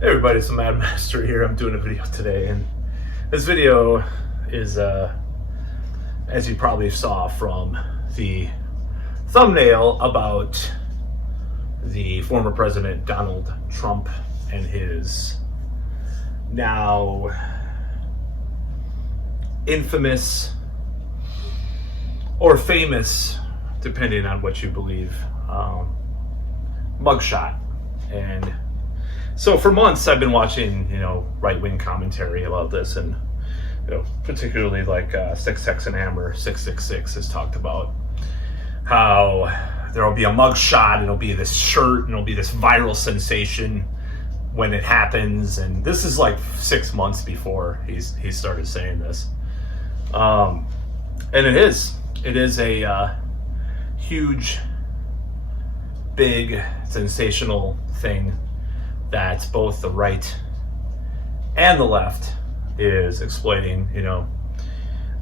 Hey everybody, it's the Mad Master here. I'm doing a video today, and this video is, as you probably saw from the thumbnail, about the former president Donald Trump and his now infamous or famous, depending on what you believe, mugshot. And so for months I've been watching, right-wing commentary about this, and particularly like Six Sex and Hammer 666 has talked about how there'll be a mugshot, and it'll be this shirt, and it'll be this viral sensation when it happens. And this is like 6 months before he started saying this, and it is a huge, big, sensational thing that both the right and the left is exploiting,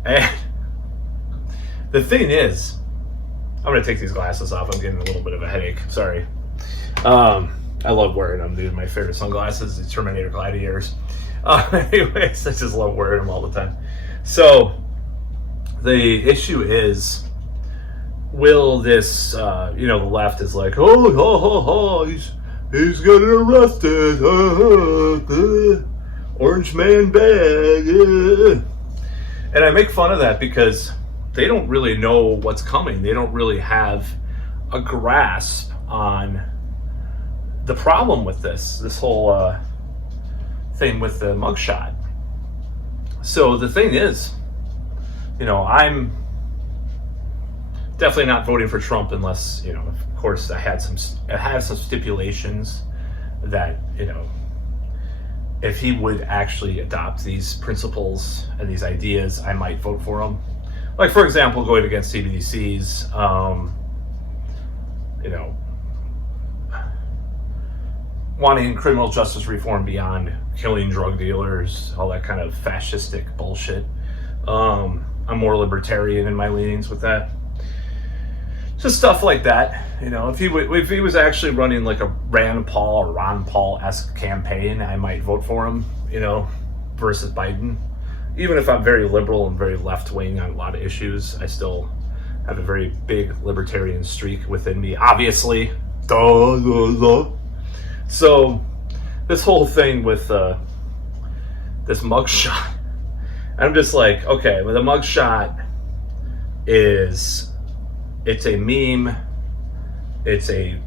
And the thing is, I'm gonna take these glasses off. I'm getting a little bit of a headache. Sorry. I love wearing them. These are my favorite sunglasses, the Terminator Gladiators. Anyways, I just love wearing them all the time. So the issue is, will this, the left is like, he's getting arrested. Orange man bad. And I make fun of that because they don't really know what's coming. They don't really have a grasp on the problem with this whole thing with the mugshot. So the thing is, I'm definitely not voting for Trump unless, of course, I had some stipulations that, if he would actually adopt these principles and these ideas, I might vote for him. Like, for example, going against CBDCs, wanting criminal justice reform beyond killing drug dealers, all that kind of fascistic bullshit. I'm more libertarian in my leanings with that. Just stuff like that, If he was actually running like a Rand Paul or Ron Paul-esque campaign, I might vote for him, versus Biden. Even if I'm very liberal and very left-wing on a lot of issues, I still have a very big libertarian streak within me, obviously. So this whole thing with this mugshot, I'm just like, okay, well, the mugshot it's a meme. It's a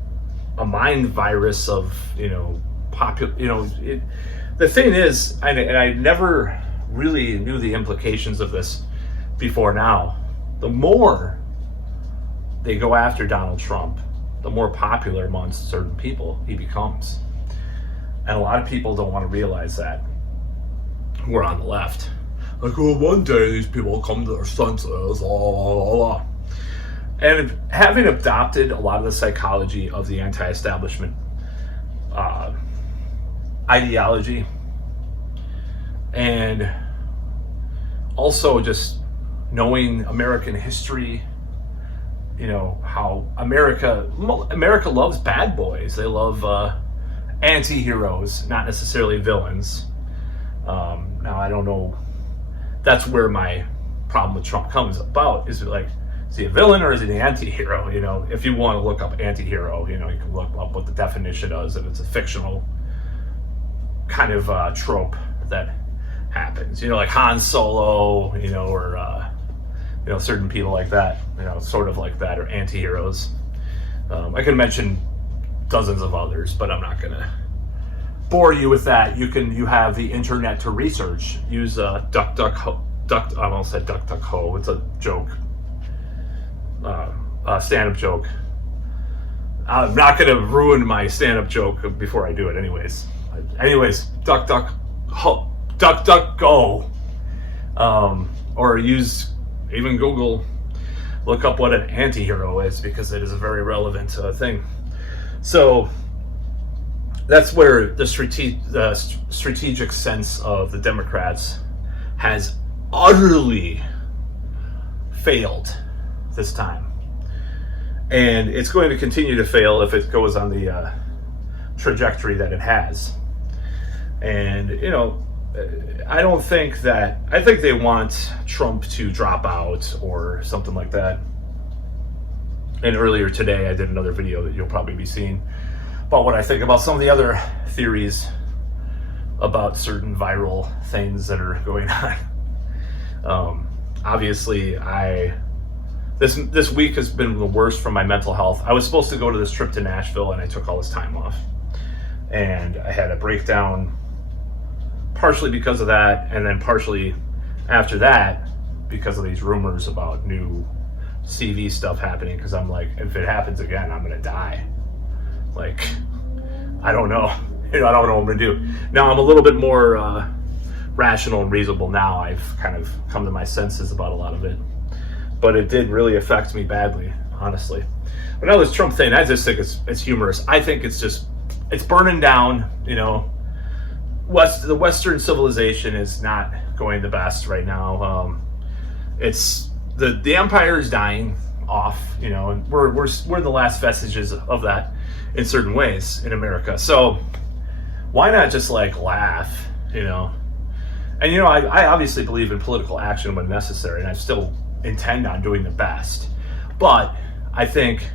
mind virus of, the thing is, and I never really knew the implications of this before now. The more they go after Donald Trump, the more popular amongst certain people he becomes. And a lot of people don't want to realize that. Who are on the left. Like, one day these people will come to their senses, And having adopted a lot of the psychology of the anti-establishment ideology, and also just knowing American history, how America loves bad boys. They love anti-heroes, not necessarily villains. Now, I don't know. That's where my problem with Trump comes about, is like, is he a villain or is he an anti-hero? If you want to look up anti-hero, you can look up what the definition is, if it's a fictional kind of trope that happens. Like Han Solo, or certain people like that, sort of like that, or anti-heroes. I can mention dozens of others, but I'm not gonna bore you with that. You have the internet to research. Use DuckDuckHo. I almost said DuckDuckHo. It's a joke. Stand-up joke. I'm not going to ruin my stand-up joke before I do it anyways. DuckDuckGo. Or use, even Google, look up what an anti-hero is, because it is a very relevant thing. So that's where the strategic sense of the Democrats has utterly failed this time. And it's going to continue to fail if it goes on the trajectory that it has. And, I don't think that, I think they want Trump to drop out or something like that. And earlier today, I did another video that you'll probably be seeing about what I think about some of the other theories about certain viral things that are going on. Obviously, this week has been the worst for my mental health. I was supposed to go to this trip to Nashville, and I took all this time off. And I had a breakdown, partially because of that, and then partially after that because of these rumors about new CV stuff happening, because I'm like, if it happens again, I'm gonna die. Like, I don't know. I don't know what I'm gonna do. Now I'm a little bit more rational and reasonable now. I've kind of come to my senses about a lot of it. But it did really affect me badly, honestly. But now this Trump thing, I just think it's humorous. I think it's burning down, the Western civilization is not going the best right now. It's the empire is dying off, and we're the last vestiges of that in certain ways in America. So why not just laugh, And I obviously believe in political action when necessary, and I still intend on doing the best. But I think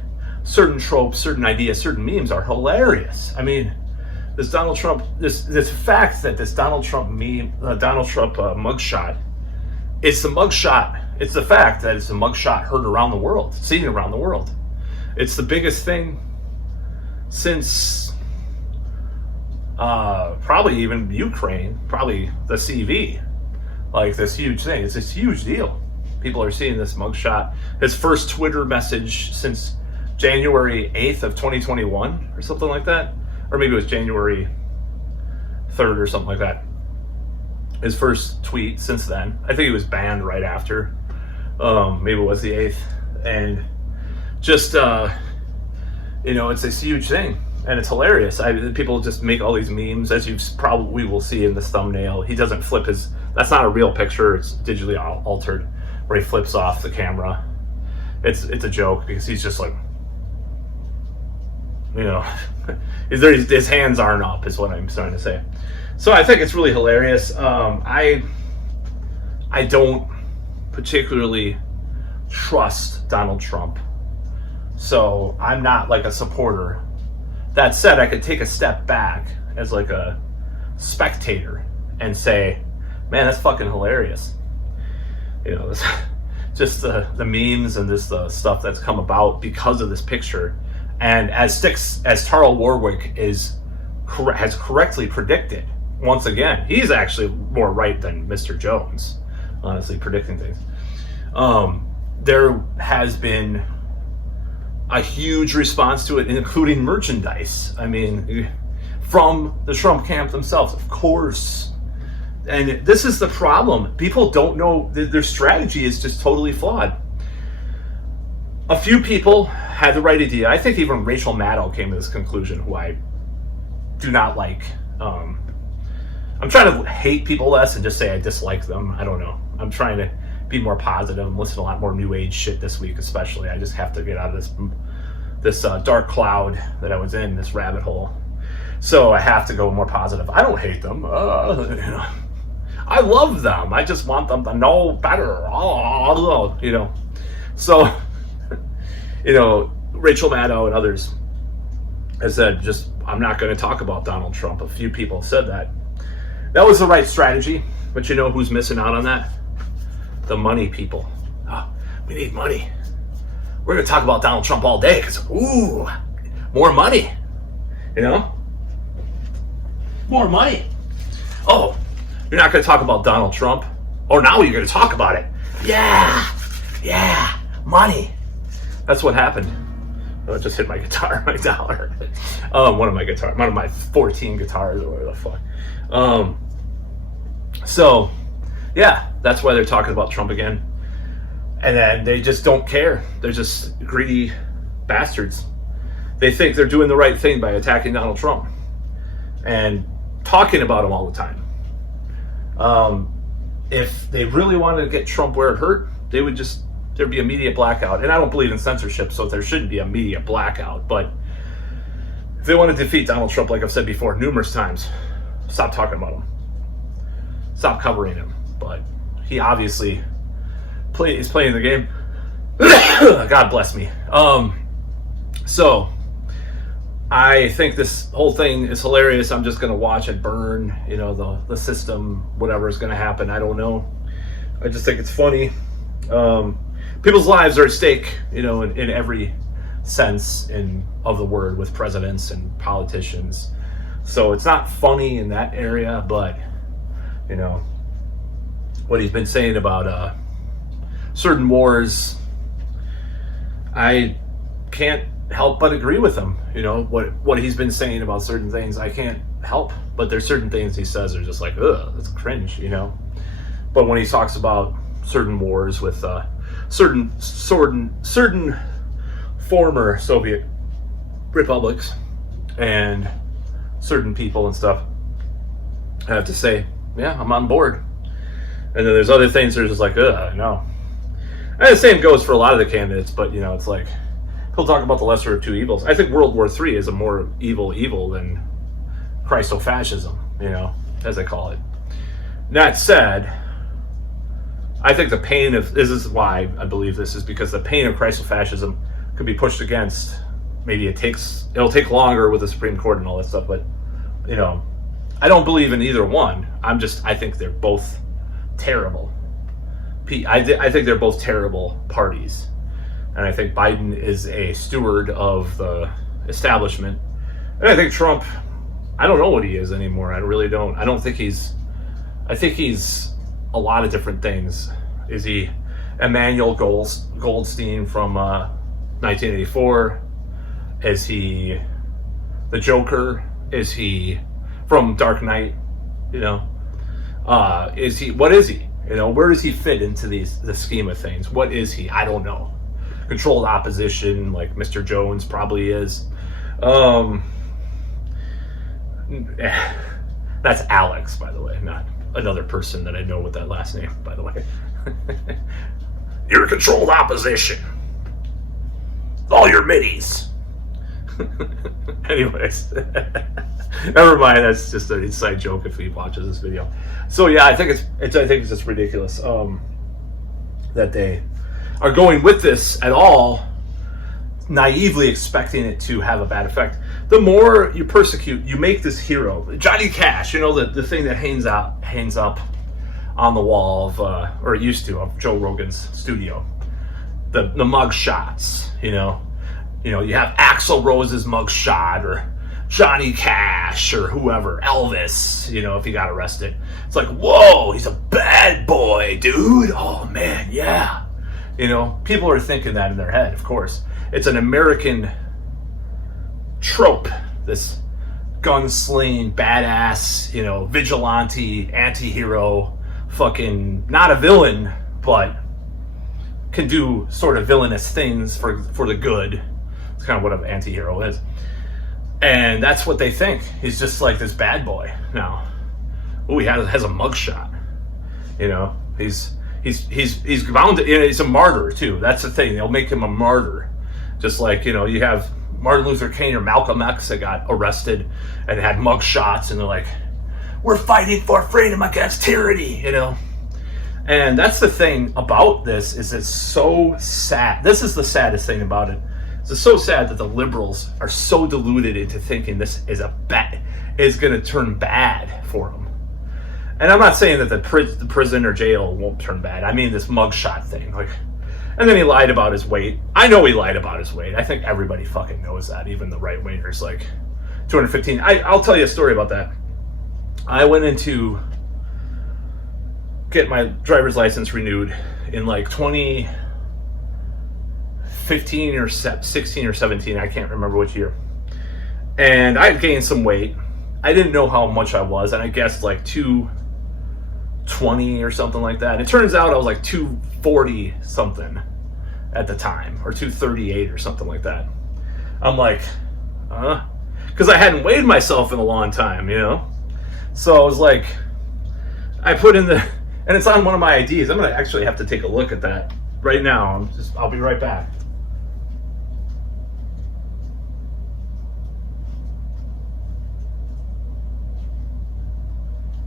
certain tropes, certain ideas, certain memes are hilarious. I mean, this Donald Trump, this fact that this Donald Trump meme, mugshot, it's the mugshot. It's the fact that it's a mugshot heard around the world, seen around the world. It's the biggest thing since probably even Ukraine, probably the CV. This huge thing. It's this huge deal. People are seeing this mugshot. His first Twitter message since January 8th of 2021 or something like that. Or maybe it was January 3rd or something like that. His first tweet since then. I think he was banned right after. Maybe it was the 8th. And just, it's this huge thing. And it's hilarious. People just make all these memes, as you probably will see in this thumbnail. He doesn't flip that's not a real picture. It's digitally altered, where he flips off the camera. It's a joke, because he's just his hands aren't up, is what I'm trying to say. So I think it's really hilarious. I don't particularly trust Donald Trump, so I'm not a supporter. That said, I could take a step back as a spectator and say, man, that's fucking hilarious. Just the memes and the stuff that's come about because of this picture. And as Tarl Warwick has correctly predicted, once again, he's actually more right than Mr. Jones, honestly, predicting things. There has been a huge response to it, including merchandise. I mean, from the Trump camp themselves, of course. And this is the problem. People don't know, their strategy is just totally flawed. A few people had the right idea. I think even Rachel Maddow came to this conclusion, who I do not like. I'm trying to hate people less and just say I dislike them. I don't know. I'm trying to be more positive and listen to a lot more new age shit this week, especially. I just have to get out of this dark cloud that I was in, this rabbit hole. So I have to go more positive. I don't hate them. I love them. I just want them to know better. So, Rachel Maddow and others has said, I'm not going to talk about Donald Trump. A few people said that. That was the right strategy. But you know who's missing out on that? The money people. Oh, we need money. We're going to talk about Donald Trump all day because, more money. More money. Oh, you're not going to talk about Donald Trump? Oh, now you're going to talk about it. Yeah, money. That's what happened. Oh, I just hit my guitar, my dollar. One of my 14 guitars or whatever the fuck. So, yeah, that's why they're talking about Trump again. And then they just don't care. They're just greedy bastards. They think they're doing the right thing by attacking Donald Trump and talking about him all the time. If they really wanted to get Trump where it hurt, there'd be a media blackout. And I don't believe in censorship, so there shouldn't be a media blackout. But if they want to defeat Donald Trump, like I've said before numerous times, stop talking about him, stop covering him. But he obviously is playing the game. God bless me. So I think this whole thing is hilarious. I'm just gonna watch it burn. You know, the system, whatever is gonna happen, I don't know. I just think it's funny. People's lives are at stake, you know, in every sense of the word, with presidents and politicians. So it's not funny in that area, but you know what he's been saying about certain wars, I can't help but agree with him. You know what he's been saying about certain things, I can't help. But there's certain things he says are just like, ugh, that's cringe, you know. But when he talks about certain wars with certain former Soviet republics and certain people and stuff, I have to say, yeah, I'm on board. And then there's other things that are just like, ugh, no. And the same goes for a lot of the candidates, but you know, it's like, he'll talk about the lesser of two evils. I think World War III is a more evil than Christofascism, you know, as they call it. That said, I think the pain of, this is why I believe this, is because the pain of Christofascism could be pushed against. Maybe it'll take longer with the Supreme Court and all that stuff, but you know, I don't believe in either one. I think they're both terrible. I think they're both terrible parties. And I think Biden is a steward of the establishment. And I think Trump, I don't know what he is anymore. I really don't. I think he's a lot of different things. Is he Emmanuel Goldstein from 1984? Is he the Joker? Is he from Dark Knight? You know, what is he? You know, where does he fit into the scheme of things? What is he? I don't know. Controlled opposition, like Mr. Jones probably is. That's Alex, by the way, not another person that I know with that last name, by the way. You're controlled opposition. All your middies. Anyways, never mind. That's just an inside joke if he watches this video. So yeah, I think it's just ridiculous that they are going with this at all, naively expecting it to have a bad effect. The more you persecute, you make this hero, Johnny Cash. You know, the thing that hangs up on the wall of, or it used to, of Joe Rogan's studio. The mugshots. You know, you have Axl Rose's mugshot, or Johnny Cash, or whoever, Elvis. You know, if he got arrested, it's like, whoa, he's a bad boy, dude. Oh man, yeah. You know, people are thinking that in their head, of course. It's an American trope, this gunslinging, badass, you know, vigilante, anti-hero, fucking, not a villain, but can do sort of villainous things for the good. It's kind of what an anti-hero is. And that's what they think. He's just like this bad boy now. Oh, he has a mugshot. You know, he's bound to, you know, he's a martyr too. That's the thing. They'll make him a martyr. Just like, you know, you have Martin Luther King or Malcolm X that got arrested and had mug shots, and they're like, we're fighting for freedom against tyranny, you know. And that's the thing about this, is it's so sad. This is the saddest thing about it. It's so sad that the liberals are so deluded into thinking this is going to turn bad for them. And I'm not saying that the prison or jail won't turn bad. I mean this mugshot thing. Like, and then he lied about his weight. I know he lied about his weight. I think everybody fucking knows that, even the right wingers. Like 215. I'll tell you a story about that. I went in to get my driver's license renewed in like 2015 or 16 or 17. I can't remember which year. And I gained some weight. I didn't know how much I was, and I guessed like 220 or something like that. It turns out I was like 240 something at the time, or 238 or something like that. I'm like, because I hadn't weighed myself in a long time, you know? So I was like, I put in and it's on one of my IDs. I'm gonna actually have to take a look at that right now. I'll be right back.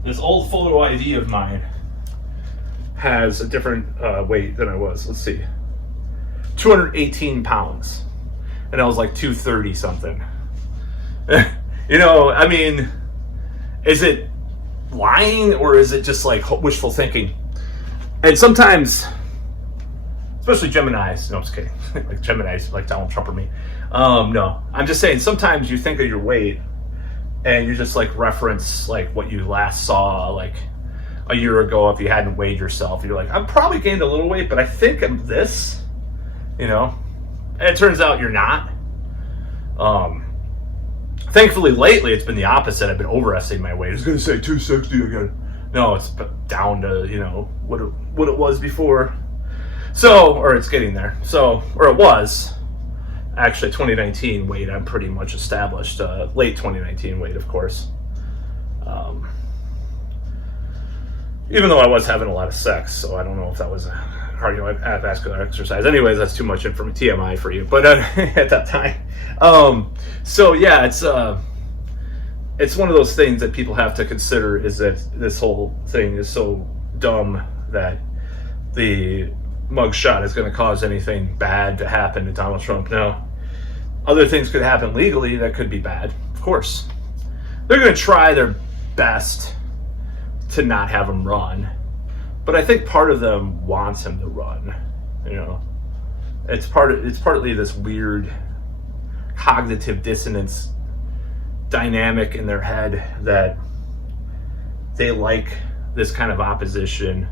this old photo ID of mine has a different weight than I was. Let's see, 218 pounds, and I was like 230 something. You know, I mean, is it lying or is it just like wishful thinking? And sometimes, especially Geminis, no, I'm just kidding. Like Geminis, like Donald Trump or me. No, I'm just saying sometimes you think of your weight and you just like reference like what you last saw like a year ago if you hadn't weighed yourself. You're like, I'm probably gained a little weight, but I think I'm this, you know? And it turns out you're not. Thankfully, lately it's been the opposite. I've been overestimating my weight. I was going to say 260 again. No, it's down to, you know, what it was before. So, or it's getting there. So, or it was. Actually, 2019 weight, I'm pretty much established. Late 2019 weight, of course. Even though I was having a lot of sex, so I don't know if that was a cardiovascular exercise. Anyways, that's too much information, TMI for you. But at that time, so yeah, it's one of those things that people have to consider. Is that this whole thing is so dumb that the mugshot is going to cause anything bad to happen to Donald Trump? No. Other things could happen legally that could be bad. Of course, they're going to try their best to not have him run, but I think part of them wants him to run. You know, it's partly this weird cognitive dissonance dynamic in their head that they like this kind of opposition.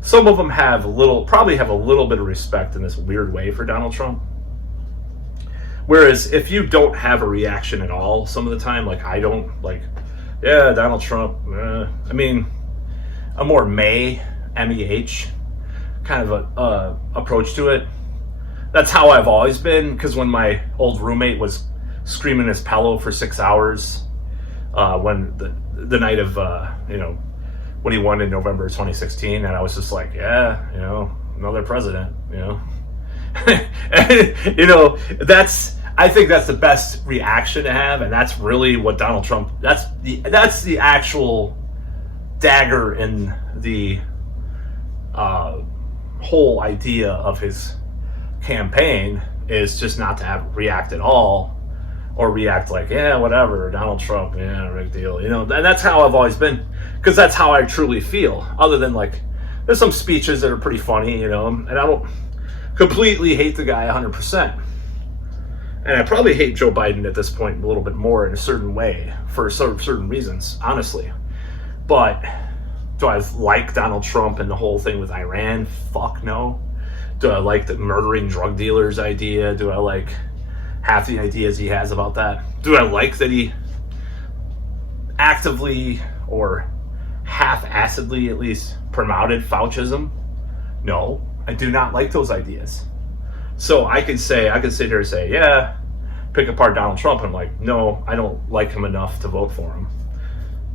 Some of them probably have a little bit of respect in this weird way for Donald Trump. Whereas if you don't have a reaction at all, some of the time, like I don't, like, yeah, Donald Trump, I mean, a more MEH kind of a approach to it. That's how I've always been, because when my old roommate was screaming his pillow for 6 hours when the night of, you know, when he won in November 2016, and I was just like, yeah, you know, another president, you know. And, you know, I think that's the best reaction to have, and that's really what Donald Trump, that's the actual dagger in the whole idea of his campaign, is just not to react at all, or react like, yeah, whatever, Donald Trump, yeah, big deal, you know. And that's how I've always been, because that's how I truly feel. Other than, like, there's some speeches that are pretty funny, you know, and I don't completely hate the guy 100%. And I probably hate Joe Biden at this point a little bit more in a certain way for certain reasons, honestly. But do I like Donald Trump and the whole thing with Iran? Fuck no. Do I like the murdering drug dealers idea? Do I like half the ideas he has about that? Do I like that he actively or half-assedly at least promoted Faucism? No, I do not like those ideas. So I could sit here and say, yeah, pick apart Donald Trump. I'm like, no, I don't like him enough to vote for him.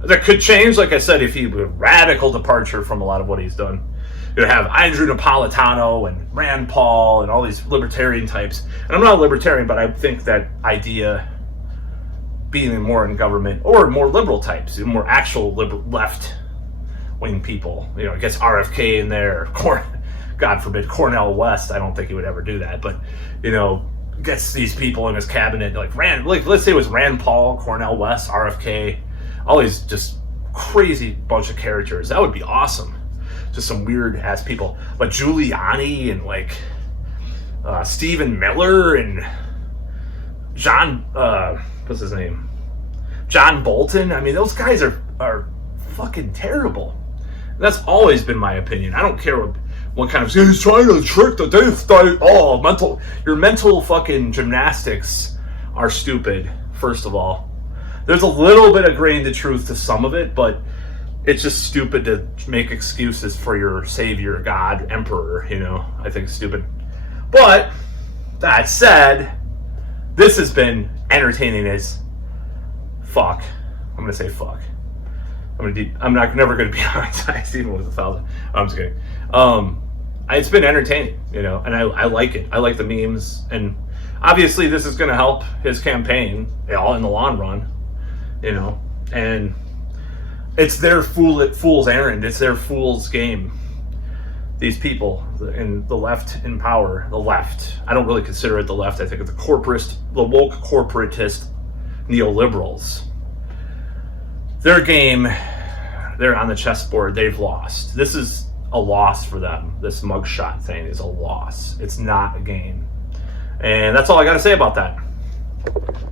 That could change, like I said, if he a radical departure from a lot of what he's done. You have Andrew Napolitano and Rand Paul and all these libertarian types. And I'm not a libertarian, but I think that idea, being more in government, or more liberal types, more actual left-wing people. You know, I guess RFK in there, God forbid, Cornel West. I don't think he would ever do that, but, you know, gets these people in his cabinet, like let's say it was Rand Paul, Cornel West, RFK, all these just crazy bunch of characters. That would be awesome. Just some weird ass people, but Giuliani and like Stephen Miller and John, what's his name? John Bolton. I mean, those guys are fucking terrible. That's always been my opinion. I don't care what kind of, he's trying to trick the death. Oh, your mental fucking gymnastics are stupid, first of all. There's a little bit of grain of truth to some of it, but it's just stupid to make excuses for your savior, God, emperor, you know. I think it's stupid. But that said, this has been entertaining as fuck. I'm gonna say fuck. I'm never gonna be monetized even with 1,000. I'm just kidding. It's been entertaining, you know, and I like it. I like the memes, and obviously this is gonna help his campaign, all in the long run, you know. And It's their fool's errand. It's their fool's game. These people in the left in power, the left. I don't really consider it the left. I think it's the woke corporatist neoliberals. Their game, they're on the chessboard. They've lost. This is a loss for them. This mugshot thing is a loss. It's not a game. And that's all I got to say about that.